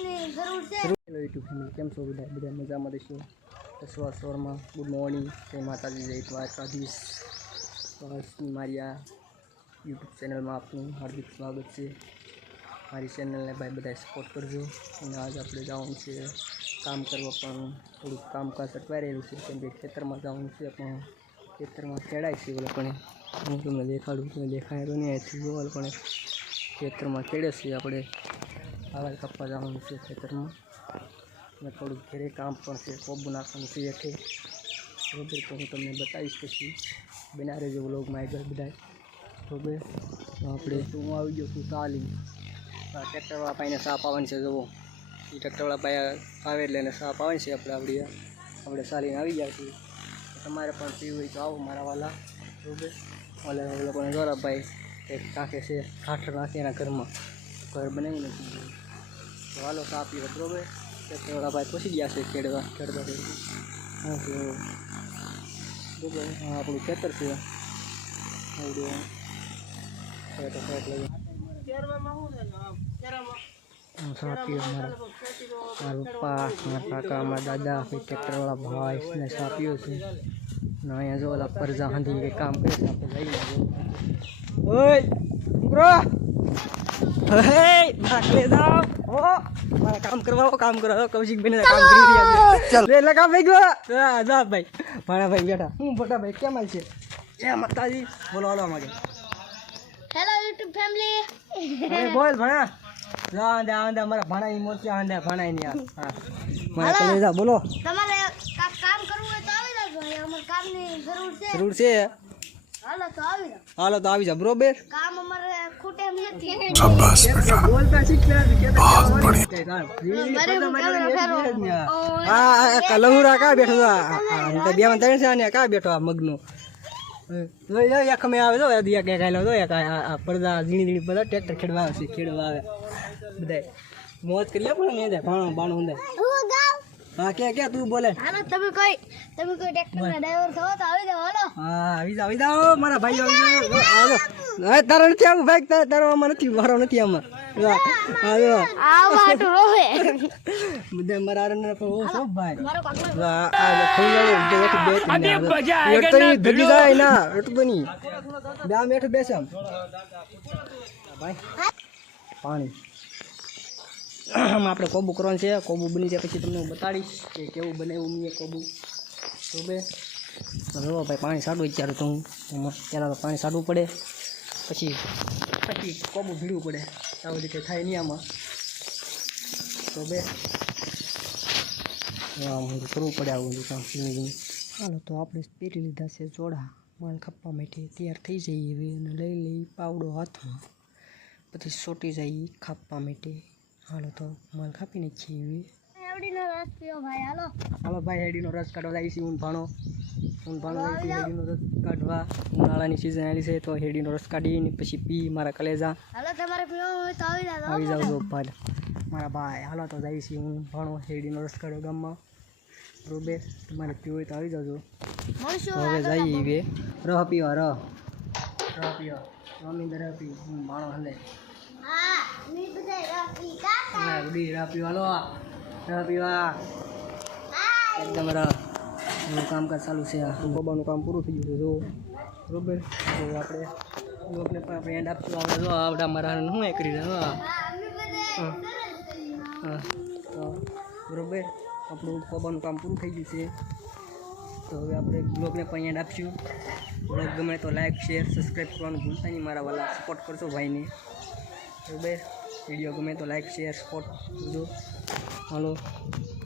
કામની જરૂર છે હેલો યુટ્યુબ ફેમિલી કેમ છો બધા? બધા મજામાં રહીશું? તો સવાર સવારમાં ગુડ મોર્નિંગ જય માતાજી, જય દ્વારકાધીશ. બસ મારી આ યુટ્યુબ ચેનલમાં આપનું હાર્દિક સ્વાગત છે. મારી ચેનલને ભાઈ બધા સપોર્ટ કરજો. અને આજ આપણે જવાનું છે કામ કરવા પણ. થોડુંક કામકાજ અટવાઈ રહેલું છે, કેમ કે ખેતરમાં જવાનું છે, પણ ખેતરમાં ખેડાય છે ઓલા પણ. હું તમને દેખાડું તમે દેખાય તો નહીં અહીંથી જો ઓલા પણ. ખેતરમાં ખેડે છે આપણે. આવા કપ્પા જવાનું છે ખેતરમાં. અને થોડુંક ઘેરે કામ પણ છે, કોબુ નાખવાનું છે એઠે. બરોબર તો હું તમને બતાવીશ પછી. બના રહેજો વ્લોગમાં આગળ બધા તો આપણે તો હું આવી ગયો છું તાલીમ. ટ્રેક્ટરવાળા ભાઈને સાપ આવવાની છે, જુઓ. એ ટ્રેક્ટરવાળા ભાઈ આવે એટલે એને સાપ આવે છે આપણે આપણી આપણે ચાલીને આવી ગયા છીએ. તમારે પણ પીવું હોય તો આવો મારા વાલા. બરોબર ઓલે લોકોને ગૌરવભાઈ એક કાંકે છે કાઠર નાખે એના ઘરમાં. ઘર બનાવી નથી તો હાલો ચા પીવો બરોબર ભાઈ પૂછી ગયા છે ખેડવા ખેડવા હા તો બરોબર આપણું ખેતર છે. આવડું. ખેતર ખેત લઈ હું મારા મારા પપ્પા મારા કાકા મારા દાદા ટ્રેક્ટરવાળા ભાઈ ને સાપીઓ છે. ને અહીંયા જો ઓલા પરજા હાંધી કે કામ કરે છે આપણે લઈ લઈએ ઓય ઉભરો. હે ભાગલે જાઓ. ઓ મારા કામ કરવા કામ કરવા આવો. કૌશિક બેન કામ કરી રહ્યા છે. ચાલ! લગા ભાઈ ગયો હા જા ભાઈ. ભાઈ બેઠા. હું મોટા ભાઈ કેમ હાલ છે? એ માતાજી બોલો હાલો માગે. હેલો યુટ્યુબ ફેમિલી અરે બોલ ભણા. જા આંદે આંદે મારા ભણાઈ ઈ મોતિયા ભણાઈ ભાણા ની હા. મારા કલેજા બોલો. તમારે કામ કરવું હોય તો આવી જાજો. અહીંયા કામની જરૂર છે. જરૂર છે. હાલો તો આવી તો બરોબર? કામ અમારે ખૂટે એમ નથી. બોલતા શીખ્યા છે કે મારે હા હા કલંગુરા કા બેઠો છો? આ આ બે માં ત્રણ છે ને કા બેઠો આ મગનો? જો જો એક મે આવે જો દિયા કે કાલે જો એક આ આ પડદા ઝીણી ઝીણી બધા ટ્રેક્ટર ખેડવા આવે છે ખેડવા આવે. બધાય. મોજ કરી લે પણ ને ભાણો ગાવ હા કે કે તું બોલે. હાલો તમે કોઈ તમે કોઈ ટ્રેક્ટરના ડ્રાઈવર છો તો આવી જાવ હાલો. હા આવી જાવ આવી જાવ મારા ભાઈ આવી જાવ હાલો. હા તારો નથી આવું ભાઈ તારો તારો આમાં નથી મારો નથી આમાં. આ વાટ મારા પણ ઓ સબ ભાઈ. વાહ, આ ખાઈ એક બે ત્રણ ને આવે. એક તો ભેગી જાય ના એટલું તો નહીં. બે આમ હેઠું ભાઈ પાણી. આમ આપણે કોબુ કરવાનું છે. કોબુ બની જાય પછી તમને હું બતાડીશ કે કેવું બનાવ્યું મેં કોબુ. તો જુઓ ભાઈ, પાણી સાડું અત્યારે તો હું. ત્યારે તો પાણી સાડવું પડે. પછી પછી કોબુ ભીડવું પડે. આવું રીતે થાય નહીં આમાં. તો બે કરવું પડે આવું બધું કામ ધીમે હાલો, તો આપણે પહેરી લીધા છે જોડા. માલ ખપ્પા માટે તૈયાર થઈ જઈએ એવી અને લઈ લઈ પાવડો હાથમાં. પછી સોટી જઈએ ખાપવા માટે. હાલો તો માલ ખાપીને છીએ હવે. રસ પીઓ ભાઈ હાલો. હાલો ભાઈ હેડીનો રસ કાઢવા જાય છે ઊન ભાણો ઊન ભાણો જાય છે હેડીનો રસ કાઢવા. ઉનાળાની સિઝન આવી છે તો હેડીનો રસ કાઢીને પછી પી મારા કલેજા. હાલો તમારે પીવો હોય તો આવી જાવ ભાઈ. મારા ભાઈ હાલો તો જાય છે હું ભણો હેડીનો રસ કાઢો ગામમાં. બરોબર? તમારે પીવું હોય તો આવી મળશું હવે જઈએ હવે. રહ પીવા રહ. રહ પીવા. મમ્મી રહ પી હું ભાણો હલે. હા. ઉડી રહ પીવા લો. રહ પીવા. એકદમ રહ. એનું કામકાજ ચાલુ છે. આ કામ પૂરું થઈ ગયું છે જો. બરોબર? તો આપણે પણ આપણે એન્ડ આપશું. આપણે જો શું એ કરી રહ્યા હા હા. હા. તો બરોબર? આપણું કોબાનું કામ પૂરું થઈ ગયું છે. તો હવે આપણે બ્લોગને પણ એન્ડ આપશું. બ્લોગ ગમે તો લાઈક શેર સબસ્ક્રાઈબ કરવાનું ભૂલતા નહીં મારા વાલા. સપોર્ટ કરશો ભાઈને. બરોબર? વીડિયો ગમે તો લાઈક શેર સપોર્ટ કરજો હાલો.